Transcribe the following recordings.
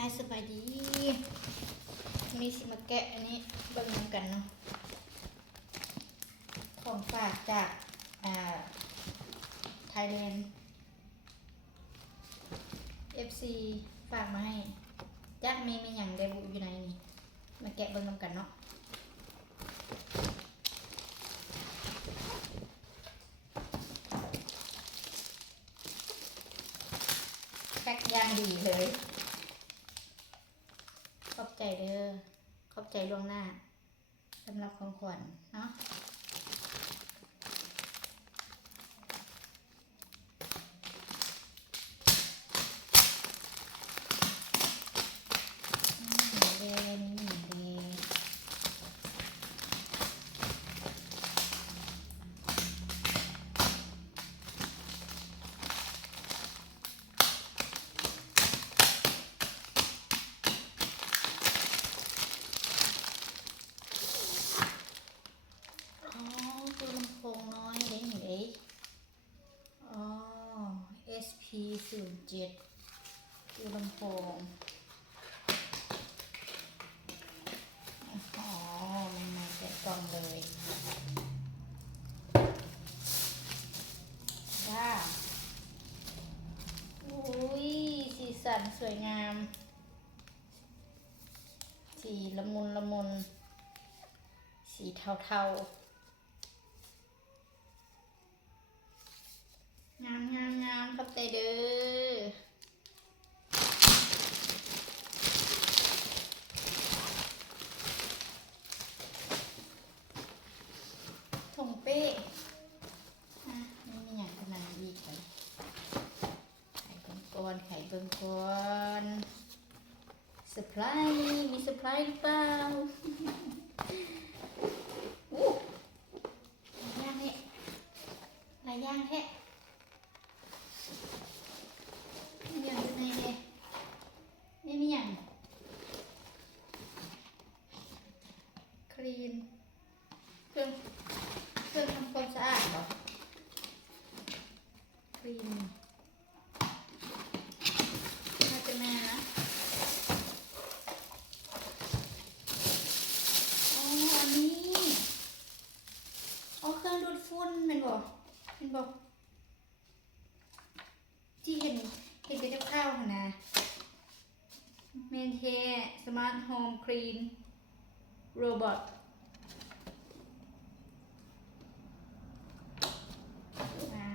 ายสบายดีมีสิมาแกะอันนี้เบิ่งนำกันเนาะ ของฝากจากอ่าไทยแลนด์ FC ฝากมาให้จักมีมีอย่างได้บุอยู่ในนี่ มาแกะเบิ่งนำกันเนาะแพ็กย่างดีเลย อบใจเด้อขอบใจล่วงหน้าสำหรับของขวัญเนาะ นี่เดนี่เดอ๋อตัวลำโพงน้อยเลยนี่เอ้ยอ๋อ SP 0 7ตัวลำโพงอ๋อมันมาแกกล่องเลยว้าวอุ้ยสีสันสวยงาม สีละมุนละมุน สีเทาๆ งามงามงามครับใจเด้อถุงเป้อะนี่มีอย่างขนาดอีกเลยไข่เบิ่งก่อนไข่เบิ่งก่อนสปายมีสปายหรือเปล่าอู้หลายอย่างเนี่ยหลายอย่างแท้มีอย่างอยู่ในเนี่ยนี่มีอย่าง คลีน เครื่องเครื่องทำความสะอาดเหรอครีมน่าจะแม่นะอ๋ออันนี้อ๋อเครื่องดูดฝุ่นเป็นบอกเป็นบอที่เห็นเห็นกับข้าวค่ะนะเมนเทสมาร์ทโฮมคลีน โรบอทอ่า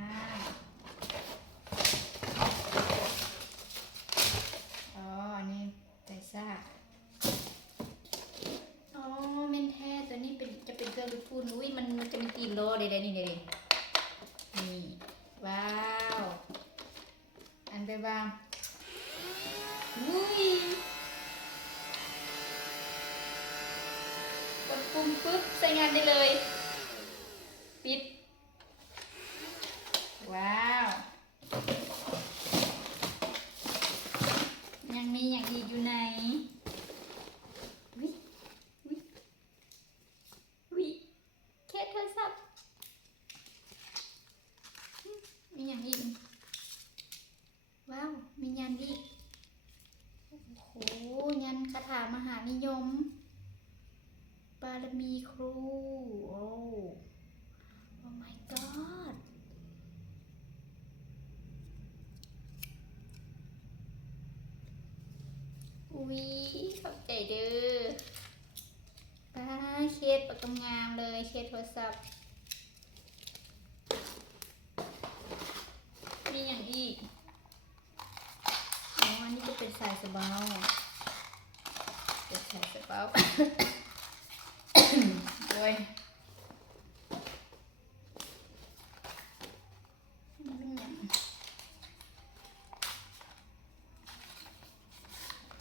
อ๋ออันนี้ไตซ่าอ๋อเมนแท้ตัวนี้เป็นจะเป็นเครื่องดูดฝุ่นอุ้ยมันมันจะมีตีนโลเดี๋ยวๆนี่เดี๋ยวๆนี่ ว้าว อันไปบ้างอุ้ยก ดปุ่มปุ๊บใช้งานได้เลย ปิด ว้าว ยังมีอย่างอีกอยู่ไหนวิวิวิแค่โทรศัพท์อืมมีอย่างอีก ว้าว มียันอีกโอ้โหยันคาถามหานิยม บารมีครู โอ้ โอ้ my god อุ้ยขอบใจเด้อป้าเคสปากกำงามเลยเคสโทรศัพท์ มีอย่างอีก อ๋อ อันนี้จะเป็นสายสบาเป็นสายสบา เป็นอย่าง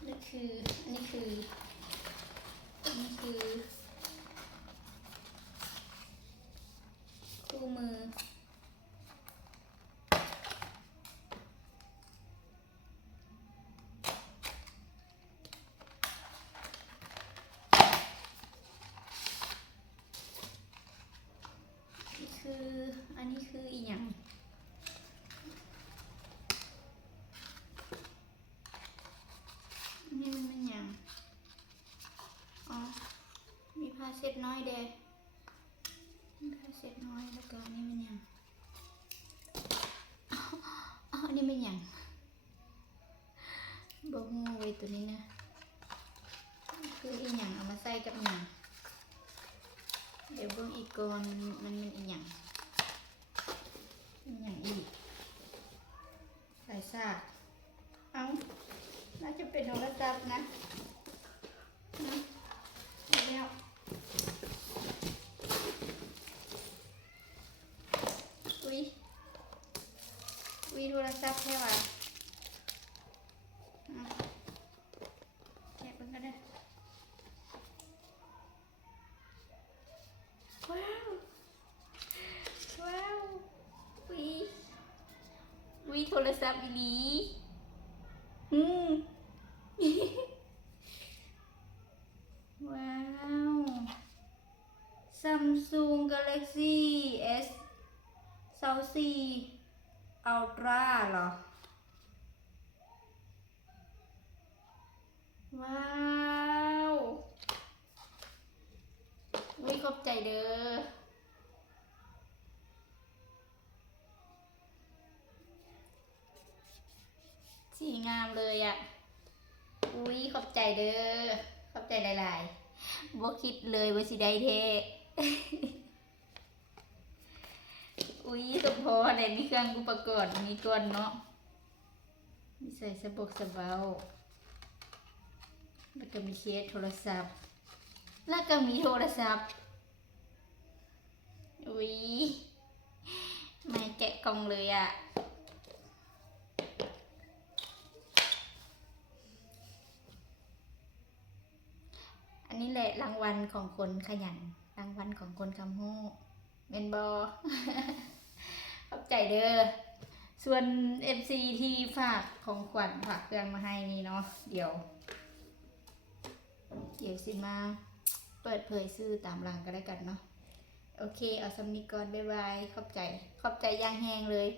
นี่คืออันนี้คือ อันนี้คือ คู่มือ อ ซ็ตน้อยเด้ผ้าเซ็ตน้อยแล้วก็นี่มันยังอ้าวอ้าวอันนี้มันยังบ่ฮู้เว้ยตัวนี้นะ คืออีหยังเอามาใส่กับหยังเดี๋ยวเบิ่งอีกก่อนมันมันมันอีหยังอีหยังอีกสายซากเอาน่าจะเป็นโทรศัพท์นะนะเอาแล้วอุ้ยอุ้ย โทรศัพท์แค่ว่าอะแกะเบิ่งกันเด้อว้าว ว้าววิวิโทรศัพท์อีหลีอืมว้าว Samsung Galaxy S 24 Ultra เหรอ ว้าววิขอบใจเด้อสีงามเลยอะ่ะ อุ้ยขอบใจเด้อ ขอบใจหลายๆบ่คิดเลยว่าสิได้เท อุ้ยสม มีเครื่องอุปกรณ์มีก่อนเนาะมีใส่สะบกสะเบาแล้วก็มีเคสโทรศัพท์ แล้วก็มีโทรศัพท์ อุ้ยไม่แกะกล่องเลยอะ่ะอันนี้แหละรางวัลของคนขยัน รางวัลของคนคำฮู้เมนบอ ขอบใจเด้อส่วน FC ที่ฝากของขวัญฝากเครื่องมาให้นี่เนาะเดี๋ยว เดี๋ยวสิมาเปิดเผยชื่อตามหลังก็ได้กันเนาะโอเค เอาสำนิก่อนบ๊ายบาย ขอบใจ ขอบใจย่างแหงเลย